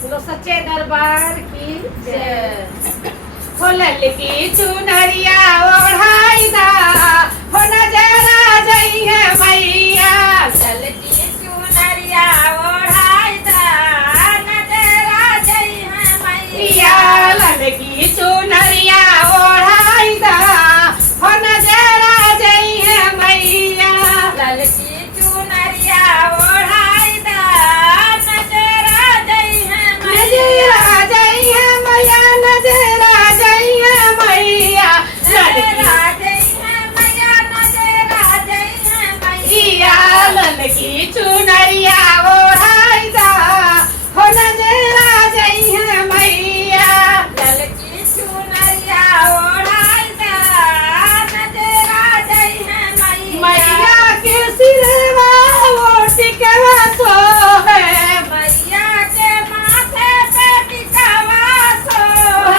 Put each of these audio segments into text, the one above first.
बोलो सच्चे दरबार की जय। हो ललकी चुनरिया ओढ़ाई दा, हो नजरा जई है मैया। ललकी चुनरिया ओढ़ाई दा, नजरा जई है मैया। ललकी चुनरिया ओढ़ाई दा, हो नजरा जई है मैया। ललकी चुनरिया ओढ़ाई दा, नजरा जई है मैया। नजरा जई है मैया, नजरा जई है मैया। नजरा जई है मैया, नजरा जई है मैया। ललकी चुनरिया ओढ़ाई दा, हो नजरा जई है मैया। ललकी चुनरिया ओढ़ाई दा, नजरा जई है मैया। मैया के सिरवा वो टिकवा तो है, मैया के माथे पे टिकावा सो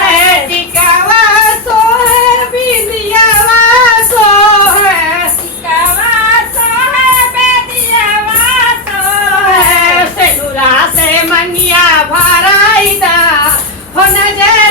है। टिकवा तो है, बिंदियावा तो है, टिकावा सो है, बेदियावा सो है। सेनुरा से मनिया भराई दा, हो नजरा